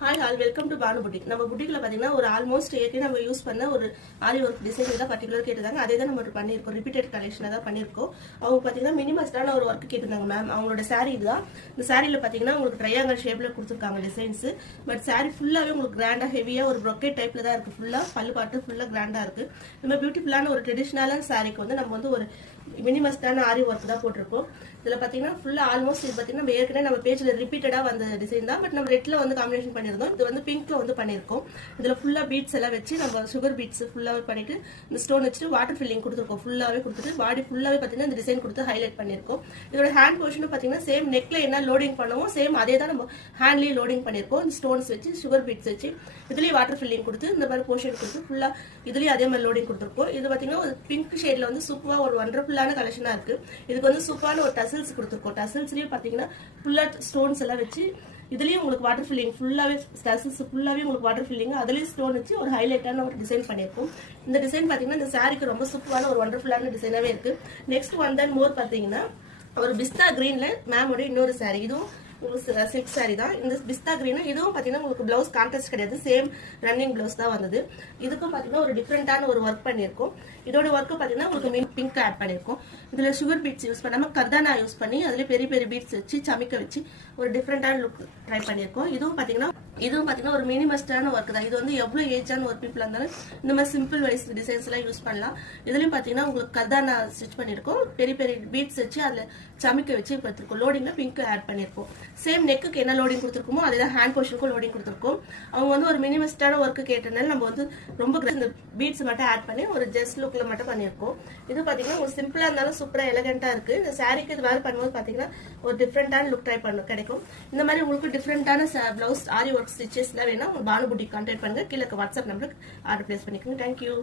Hi all welcome to Banu boutique. நம்ம புட்டிக்ல பாத்தீங்கன்னா ஒரு ஆல்மோஸ்ட் ஏற்கனவே நம்ம யூஸ் பண்ண ஒரு ஆரி ஒர்க் டிசைன் தான் பர்டிகுலர் கேட்டிருந்தாங்க. அதே தான் நம்ம பண்ணியிருக்கோம். ரிப்பீட்டட் கலெக்ஷன் தான் பண்ணியிருக்கோம். அவங்க பாத்தீங்கன்னா மினிமஸ்டான ஒரு ஒர்க் கேட்டிருந்தாங்க மேம். அவங்களோட சாரீ இதுதான். இந்த சாரியில பாத்தீங்கன்னா உங்களுக்கு ட்ரையாங்கல் ஷேப்ல கொடுத்துருக்காங்க டிசைன்ஸ். பட் சாரி ஃபுல்லாவே உங்களுக்கு கிராண்டா ஹெவியா ஒரு ப்ரொக்கேட் டைப்ல தான் இருக்கு. ஃபுல்லா பல்லு பாட்டு ஃபுல்லா கிராண்டா இருக்கு. நம்ம பியூட்டிஃபுல்லான ஒரு ட்ரெடிஷனலான சாரிக்கு வந்து நம்ம வந்து ஒரு மினிமஸ்டான ஆரி ஒர்க் தான் போட்டிருக்கோம். இதுல பாத்தீங்கன்னா ஃபுல்லா ஆல்மோஸ்ட் இது பாத்தீங்கன்னா நம்ம ஏற்கனவே நம்ம பேஜ்ல ரிப்பீட்டடா வந்த டிசைன் தான். பட் நம்ம ரெட்ல வந்து காம்பினேஷன் பண்ணிருந்தோம். இது வந்து பிங்க்ல வந்து பண்ணிருக்கோம். இதுல ஃபுல்லா பீட்ஸ் எல்லாம் வச்சு நம்ம சுகர் பீட்ஸ் ஃபுல்லாவே பண்ணிட்டு இந்த ஸ்டோன் வச்சுட்டு வாட்டர் ஃபில்லிங் கொடுத்துருக்கோம். ஃபுல்லாவே கொடுத்துட்டு பாடி ஃபுல்லாவே பாத்தீங்கன்னா இந்த டிசைன் கொடுத்து ஹைலைட் பண்ணிருக்கோம். இதோட ஹேண்ட் போர்ஷனும் பாத்தீங்கன்னா சேம் நெக்ல என்ன லோடிங் பண்ணுவோம் சேம் அதே தான் நம்ம ஹேண்ட்லயும் லோடிங் பண்ணிருக்கோம். இந்த ஸ்டோன்ஸ் வச்சு சுகர் பீட்ஸ் வச்சு இதுலயே வாட்டர் ஃபில்லிங் கொடுத்து இந்த மாதிரி போர்ஷன் கொடுத்து ஃபுல்லா இதுலயே அதே மாதிரி லோடிங் கொடுத்துருக்கோம். இது பாத்தீங்கன்னா ஒரு பிங்க் ஷேட்ல வந்து சூப்பரா ஒரு வண்டர்ஃபுல்லான கலெக்ஷனா இருக்கு. இதுக்கு வந்து சூப்பரான ஒரு டசல்ஸ் கொடுத்துருக்கோம். டசல்ஸ்லயே பாத்தீங்கன்னா ஃபுல்லா ஸ்டோன்ஸ் எல்லாம் வச்சு இதுலயும் உங்களுக்கு வாட்டர் ஃபில்லிங் ஃபுல்லாவே டசல்ஸ் ஃபுல்லாவே உங்களுக்கு வாட்டர் ஃபில்லிங் அதுலயும் ஸ்டோன் வச்சு ஒரு ஹைலைட்டான ஒரு டிசைன் பண்ணிருக்கோம். இந்த டிசைன் பாத்தீங்கன்னா இந்த சாரிக்கு ரொம்ப சூப்பரான ஒரு வண்டர்ஃபுல்லான டிசைனாவே இருக்கு. நெக்ஸ்ட் ஒன் தென் மோர் பாத்தீங்கன்னா ஒரு பிஸ்தா கிரீன்ல மேமோட இன்னொரு சாரி. இதுவும் சில்க் சாரி தான். இந்த பிஸ்தா கிரீன் இதுவும் பாத்தீங்கன்னா உங்களுக்கு பிளவுஸ் கான்ட்ராஸ்ட் கிடையாது. சேம் ரன்னிங் பிளவுஸ் தான் வந்தது. இதுக்கும் பாத்தீங்கன்னா ஒரு டிஃப்ரெண்டான ஒரு ஒர்க் பண்ணிருக்கோம். இதோட ஒர்க் பாத்தீங்கன்னா உங்களுக்கு பிங்க் ஆட் பண்ணிருக்கோம். இதுல சுகர் பீட்ஸ் யூஸ் பண்ணாம கர்தானா யூஸ் பண்ணி அதுல பெரிய பெரிய பீட்ஸ் வச்சு சமிக்க வச்சு ஒரு டிஃப்ரெண்டான லுக் ட்ரை பண்ணிருக்கோம். இதுவும் பாத்தீங்கன்னா ஒரு மினிமஸ்டான ஒர்க் தான். இது வந்து எவ்வளவு ஏஜான ஒரு பீப்புளா இருந்தாலும் இந்த மாதிரி சிம்பிள் வைஸ் டிசைன்ஸ் எல்லாம் யூஸ் பண்ணலாம். இதுலயும் பாத்தீங்கன்னா உங்களுக்கு கர்தானா ஸ்டிச் பண்ணிருக்கோம். பெரிய பெரிய பீட்ஸ் வச்சு அதுல சமிக்க வச்சு கொடுத்துருக்கோம். லோடிங்ல பிங்க் ஆட் பண்ணிருக்கோம். சேம் நெக்குக்கு என்ன லோடிங் கொடுத்துருக்கோமோ அதேதான் ஹேண்ட் போர்ஷனுக்கும் லோடிங் கொடுத்துருக்கோம். அவங்க வந்து ஒரு மினிமஸ்டான ஒர்க் கேட்டனால நம்ம வந்து ரொம்ப இந்த பீட்ஸ் மட்டும் ஆட் பண்ணி ஒரு ஜஸ்ட் லுக்ல மட்டும் பண்ணிருக்கோம். இது பாத்தீங்கன்னா ஒரு சிம்பிளா இருந்தாலும் சூப்பரா எலகண்டா இருக்கு. இந்த சாரிக்கு இது வேற பண்ணும்போது பாத்தீங்கன்னா ஒரு டிஃப்ரெண்டான லுக் ட்ரை பண்ண கிடைக்கும். இந்த மாதிரி உங்களுக்கு டிஃப்ரெண்டான பிளவுஸ் ஆரி ஒர்க் ஸ்டிச்சஸ் எல்லாம் வேணா உங்க பானு புட்டிக் கான்டாக்ட் பண்ணுங்க. கீழே வாட்ஸ்அப் நம்பருக்கு ஆர்டர் பிளேஸ் பண்ணிக்கோங்க. தேங்க்யூ.